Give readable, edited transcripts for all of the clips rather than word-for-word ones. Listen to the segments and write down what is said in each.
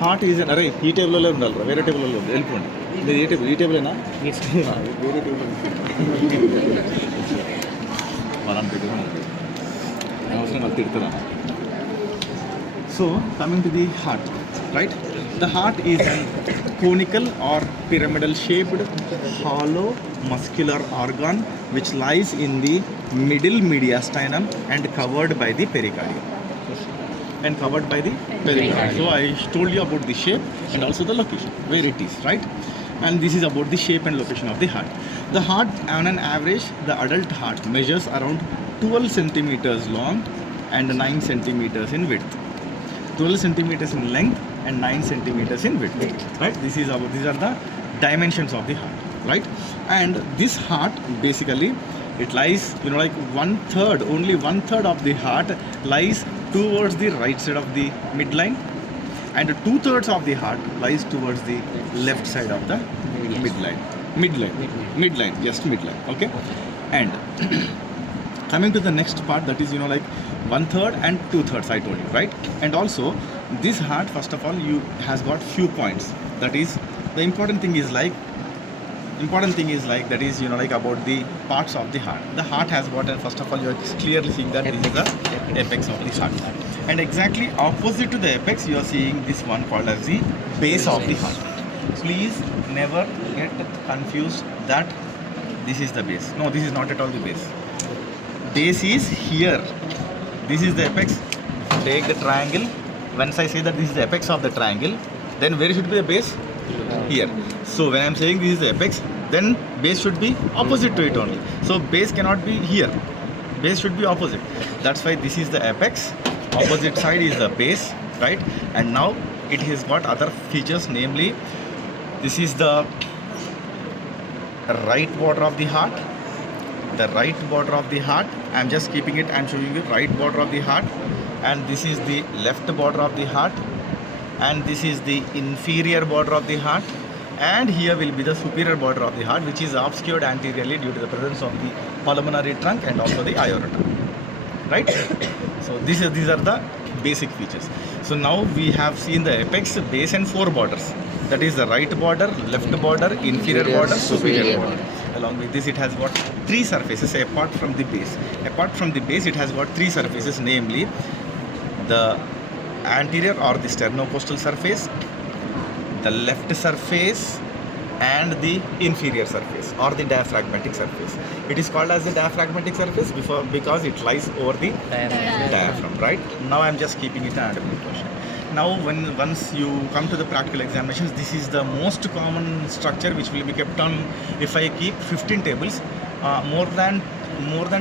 Heart is అరే ఈ టేబుల్లో ఉండాలి, వేరే టేబుల్లో వెళ్ళిపోండి. ఇది ఏ టేబుల్? ఈ టేబులేనా? వేరే టేబుల్ మనం దగ్గర అవసరం వాళ్ళు తిడుతున్నా. So coming to the heart, right? The heart is a conical or pyramidal shaped hollow muscular organ which lies in the middle mediastinum and covered by the pericardium. So I told you about the shape and also the location where it is, right? And this is about the shape and location of the heart. The heart, on an average, the adult heart measures around 12 centimeters long and 9 centimeters in width. 12 centimeters in length and 9 centimeters in width, right? These are the dimensions of the heart, right? And this heart basically it lies, like only one third of the heart lies towards the right side of the midline, and 2/3 of the heart lies towards the left side of the midline. Just midline, okay? And coming to the next part, that is 1/3 and 2/3 I told you, right? And also this heart, first of all, has got few points. That is, the important thing is that is about the parts of the heart. The heart has got, first of all, you are clearly seeing that this is the apex of the heart, and exactly opposite to the apex you are seeing this one called as the base of the heart. Please never get confused that this is the base. No, this is not at all the base. Base is here. This is the apex. Take the triangle. Once I say that this is the apex of the triangle, then where should be the base? Here. So when I am saying this is the apex, then base should be opposite to it only. So base cannot be here. Base should be opposite. That's why this is the apex. Opposite side is the base, right? And now it has got other features, namely this is the right border of the heart. The right border of the heart, I'm just keeping it, I'm showing you right border of the heart, and this is the left border of the heart, and this is the inferior border of the heart, and here will be the superior border of the heart, which is obscured anteriorly due to the presence of the pulmonary trunk and also the aorta, right? So these are the basic features. So now we have seen the apex, base and 4 borders. That is the right border, left border, inferior border, superior border. Along with this, it has got 3 surfaces apart from the base. Apart from the base, it has got 3 surfaces, namely the anterior or the sternocostal surface, the left surface, and the inferior surface or the diaphragmatic surface. It is called as the diaphragmatic surface because it lies over the diaphragm, right? Now I am just keeping it an anatomical question. Now once you come to the practical examinations, this is the most common structure which will be kept on. If I keep 15 tables, more than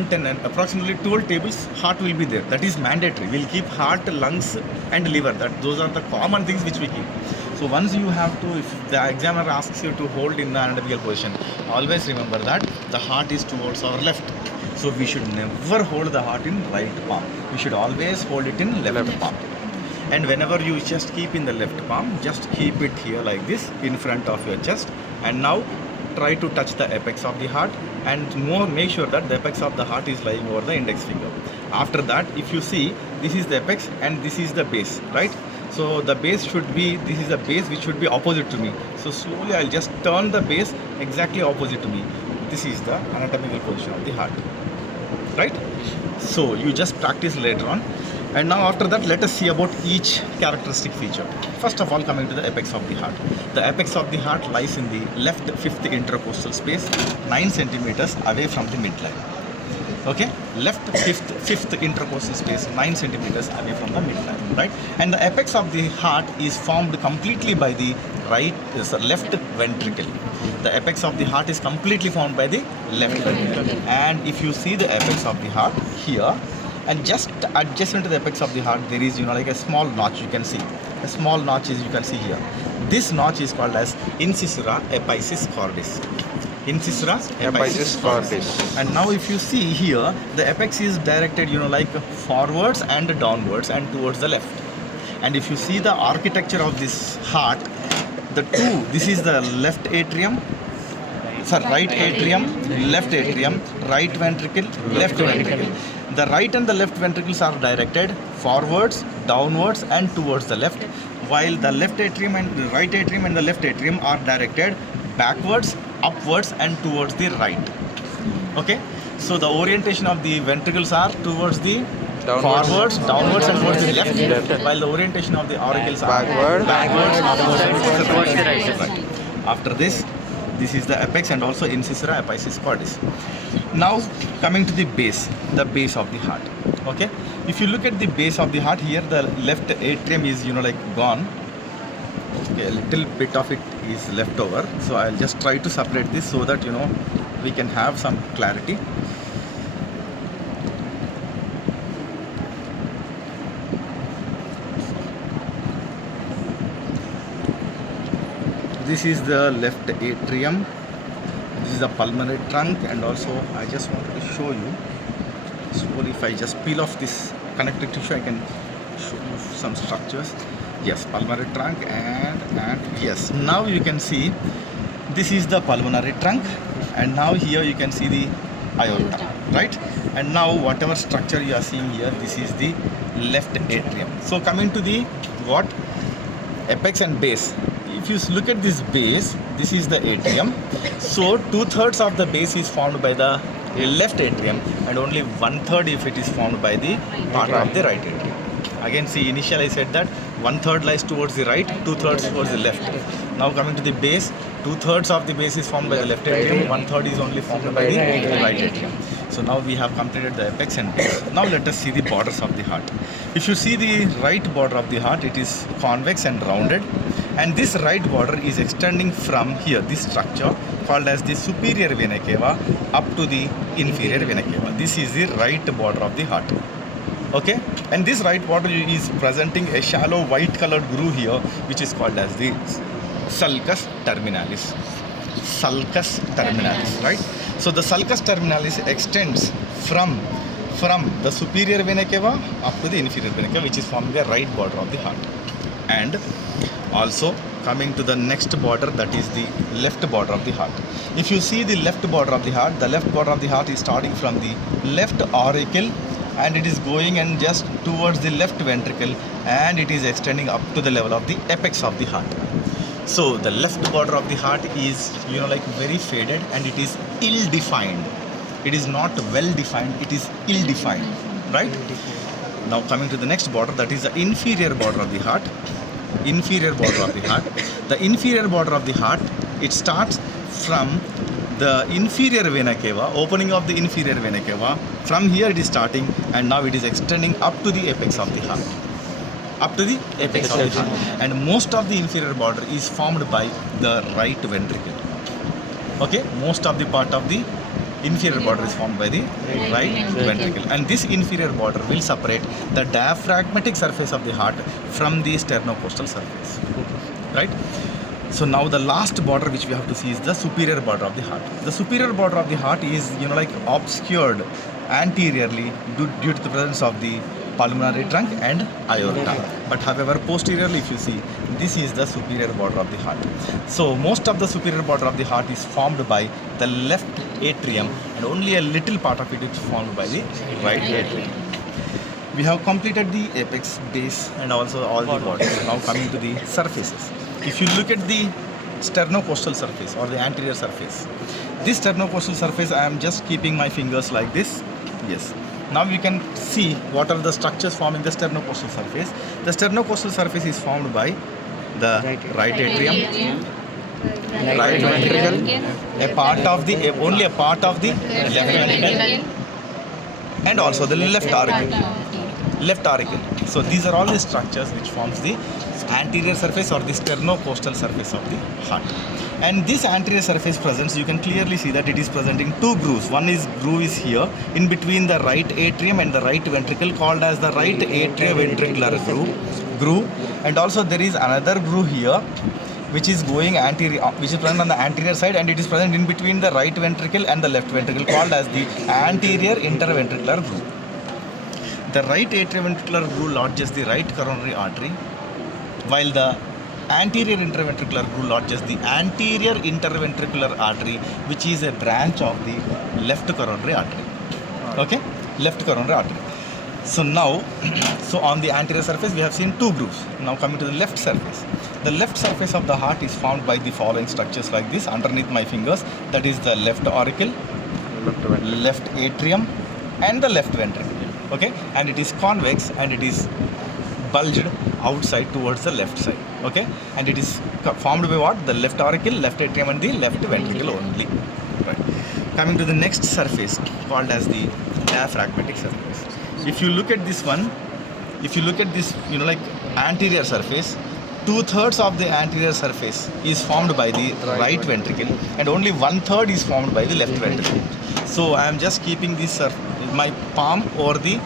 10 and approximately 12 tables, heart will be there. That is mandatory. We'll keep heart, lungs and liver. Those are the common things which we keep. So once you have to, if the examiner asks you to hold in the anatomical position, always remember that the heart is towards our left. So we should never hold the heart in right palm. We should always hold it in left palm. And whenever you just keep in the left palm, just keep it here like this in front of your chest, and now try to touch the apex of the heart, and make sure that the apex of the heart is lying over the index finger. After that, if you see, this is the apex and this is the base, right? So the base should be, this is the base which should be opposite to me. So slowly I'll just turn the base exactly opposite to me. This is the anatomical position of the heart, right? So you just practice later on. And now after that, let us see about each characteristic feature. First of all, coming to the apex of the heart. The apex of the heart lies in the left 5th intercostal space, 9 centimeters away from the midline. Okay, left 5th intercostal space, 9 centimeters away from the midline, right? And the apex of the heart is formed completely by the left ventricle. The apex of the heart is completely formed by the left ventricle. And if you see the apex of the heart here, and just adjacent to the apex of the heart, there is like a small notch you can see. A small notch is you can see here. This notch is called as incisura epicis cordis. Incisura epicis cordis. And now if you see here, the apex is directed like forwards and downwards and towards the left. And if you see the architecture of this heart, this is the left atrium, right atrium, left atrium, right ventricle, left ventricle. The right and the left ventricles are directed forwards, downwards and towards the left, while the left atrium and the right atrium and the left atrium are directed backwards, upwards and towards the right. Okay, so the orientation of the ventricles are towards the forwards, downwards and towards the left, while the orientation of the auricles are backwards, upwards and towards the right. After this is the apex and also incisora apicis cordis. Now coming to the base of the heart. Okay, if you look at the base of the heart, here the left atrium is like gone. Okay, a little bit of it is left over, so I'll just try to separate this so that we can have some clarity. This is the left atrium, this is the pulmonary trunk, and also I just wanted to show you slowly. If I just peel off this connective tissue, I can show you some structures. Yes, pulmonary trunk and yes, now you can see this is the pulmonary trunk, and now here you can see the aorta, right? And now whatever structure you are seeing here, this is the left atrium. So coming to the apex and base. If you look at this base, this is the atrium. So 2/3 of the base is formed by the left atrium, and only 1/3 if it is formed by the part of the right atrium. Again, see, initially I said that 1/3 lies towards the right, 2/3 towards the left. Now coming to the base, 2/3 of the base is formed by the left atrium, 1/3 is only formed by the right atrium. So now we have completed the apex and base. Now let us see the borders of the heart. If you see the right border of the heart, it is convex and rounded, and this right border is extending from here, this structure called as the superior vena cava, up to the inferior vena cava. This is the right border of the heart. Okay, and this right border is presenting a shallow white colored groove here, which is called as the sulcus terminalis. Sulcus terminalis, right? So the sulcus terminalis extends from the superior vena cava up to the inferior vena cava, which is forming the right border of the heart. And also coming to the next border, that is the left border of the heart. If you see the left border of the heart, the left border of the heart is starting from the left auricle, and it is going and just towards the left ventricle, and it is extending up to the level of the apex of the heart. So the left border of the heart is like very faded, and it is ill-defined. It is not well defined, it is ill-defined, right? Now coming to the next border, that is the inferior border of the heart. Inferior border of the heart. The inferior border of the heart, it starts from the inferior vena cava, opening of the inferior vena cava. From here it is starting, and now it is extending up to the apex of the heart. Up to the apex of the heart. And most of the inferior border is formed by the right ventricle. Okay, most of the part of the inferior border is formed by the right ventricle, and this inferior border will separate the diaphragmatic surface of the heart from the sternocostal surface, right? So now the last border which we have to see is the superior border of the heart. The superior border of the heart is obscured anteriorly due to the presence of the pulmonary trunk and aorta, but however posteriorly, if you see, this is the superior border of the heart. So most of the superior border of the heart is formed by the left atrium, and only a little part of it is formed by the right atrium. We have completed the apex, base, and also all the borders. Now coming to the surfaces. If you look at the sternocostal surface or the anterior surface, this sternocostal surface, I am just keeping my fingers like this. Yes. Now you can see what are the structures forming the sternocostal surface. The sternocostal surface is formed by the right atrium, right ventricle, only a part of the left ventricle, and also the left auricle. So these are all the structures which forms the anterior surface or the sternocostal surface of the heart. And this anterior surface presents, you can clearly see that it is presenting two grooves. One is groove is here in between the right atrium and the right ventricle, called as the right atrioventricular groove. And also there is another groove here which is going anterior, which is present on the anterior side, and it is present in between the right ventricle and the left ventricle, called as the anterior interventricular groove. The right atrioventricular groove lodges the right coronary artery, while the anterior interventricular groove lodges the anterior interventricular artery, which is a branch of the left coronary artery. Okay, left coronary artery. So now, so on the anterior surface we have seen two grooves. Now coming to the left surface. The left surface of the heart is formed by the following structures like this underneath my fingers. That is the left auricle, left atrium, and the left ventricle. Okay, and it is convex and it is bulged outside towards the left side. Okay, and it is formed by what? The left auricle, left atrium, and the left ventricle only. Right. Coming to the next surface called as the diaphragmatic surface. If you look at this one, if you look at this, like anterior surface, 2/3 of the anterior surface is formed by the right ventricle and only 1/3 is formed by the left ventricle. So I am just keeping this my palm over the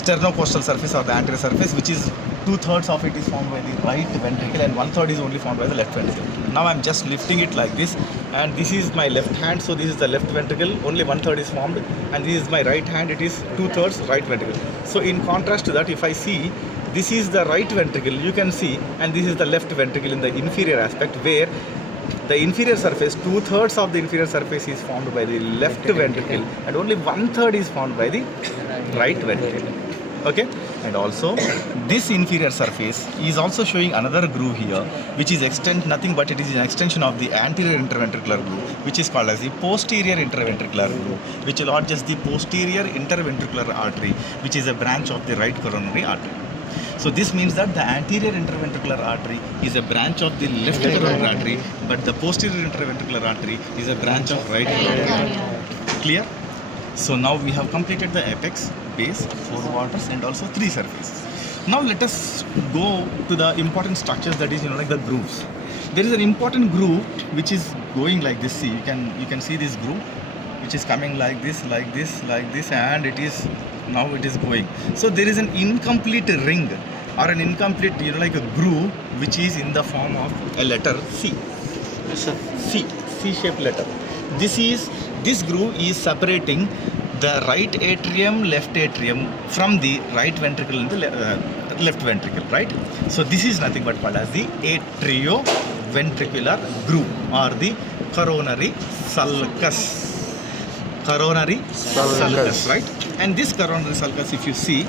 sternocostal surface or the anterior surface, which is 2/3 of it is formed by the right ventricle and 1/3 is only formed by the left ventricle. Now I'm just lifting it like this, and this is my left hand, so this is the left ventricle, only 1/3 is formed, and this is my right hand, it is 2/3 right ventricle. So in contrast to that, if I see this is the right ventricle, you can see, and this is the left ventricle in the inferior aspect, where the inferior surface, 2/3 of the inferior surface is formed by the left ventricle and only 1/3 is formed by the right ventricle. Okay, and also this inferior surface is also showing another groove here, which is nothing but it is an extension of the anterior interventricular groove, which is called as the posterior interventricular groove, which lodges the posterior interventricular artery, which is a branch of the right coronary artery. So this means that the anterior interventricular artery is a branch of the left coronary artery, but the posterior interventricular artery is a branch of right coronary artery. Clear? So now we have completed the apex, base, 4 waters, and also 3 surfaces. Now let us go to the important structures, that is like the grooves. There is an important groove which is going like this. See, you can see this groove which is coming like this, like this, like this, and it is now it is going. So there is an incomplete ring or an incomplete like a groove which is in the form of a letter C. C-shaped letter. This groove is separating the right atrium, left atrium from the right ventricle and the left ventricle, right? So this is nothing but called as the atrioventricular groove or the coronary sulcus. Coronary sulcus, right? And this coronary sulcus, if you see,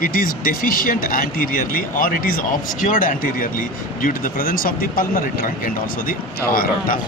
it is deficient anteriorly or it is obscured anteriorly due to the presence of the pulmonary trunk and also the aorta.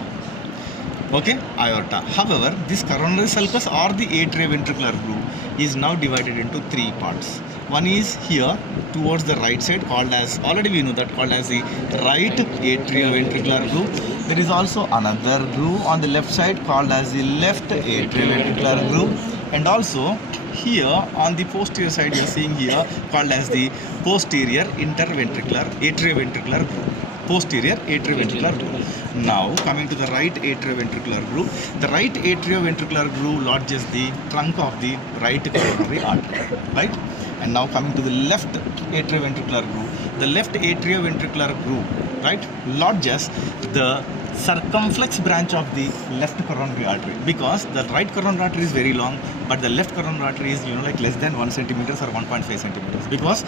Okay, aorta. However, this coronary sulcus or the atrioventricular groove is now divided into 3 parts. One is here towards the right side, called as, already we know that, called as the right atrioventricular groove. There is also another groove on the left side called as the left atrioventricular groove, and also here on the posterior side you are seeing here called as the posterior atrioventricular groove. Posterior atrioventricular groove. Now coming to the right atrioventricular groove, the right atrioventricular groove lodges the trunk of the right coronary artery, right? And now coming to the left atrioventricular groove, the left atrioventricular groove, right, lodges the circumflex branch of the left coronary artery, because the right coronary artery is very long, but the left coronary artery is like less than 1 centimeters or 1.5 centimeters, because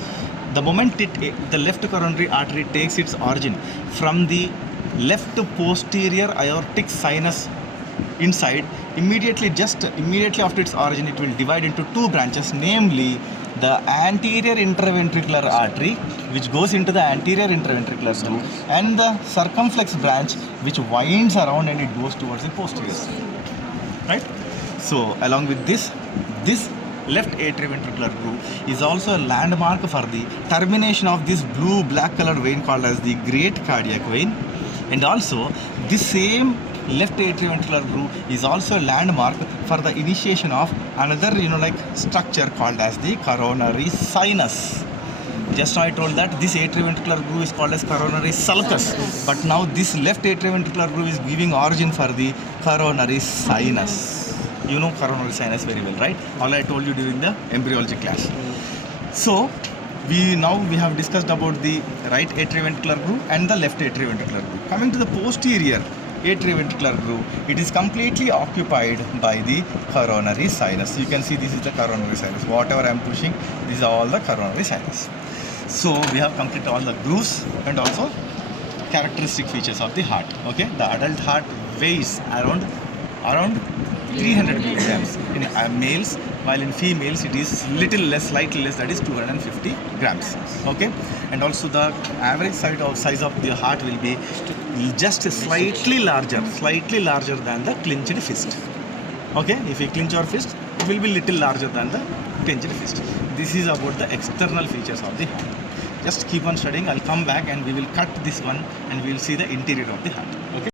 the moment the left coronary artery takes its origin from the left posterior aortic sinus inside, immediately after its origin, it will divide into 2 branches, namely the anterior interventricular artery, which goes into the anterior interventricular groove, and the circumflex branch, which winds around and it goes towards the posterior side, right? So along with this left atrioventricular groove is also a landmark for the termination of this blue-black colored vein called as the great cardiac vein, and also this same left atrioventricular groove is also a landmark for the initiation of another structure called as the coronary sinus. Just now I told that this atrioventricular groove is called as coronary sulcus, but now this left atrioventricular groove is giving origin for the coronary sinus. You know coronary sinus very well, right? All I told you during the embryology class. So we have discussed about the right atrioventricular groove and the left atrioventricular groove. Coming to the posterior atrioventricular groove, it is completely occupied by the coronary sinus. You can see this is the coronary sinus. Whatever I am pushing, these are all the coronary sinus. So we have completed all the grooves and also characteristic features of the heart. Okay, the adult heart weighs around 300 milligrams in males while in females it is little less, slightly less, that is 250 grams. Okay, and also the average size of the heart will be just slightly larger than the clenched fist. Okay, if we clench our fist, it will be little larger than the clenched fist. This is about the external features of the heart. Just keep on studying. I'll come back and we will cut this one and we will see the interior of the heart. Okay.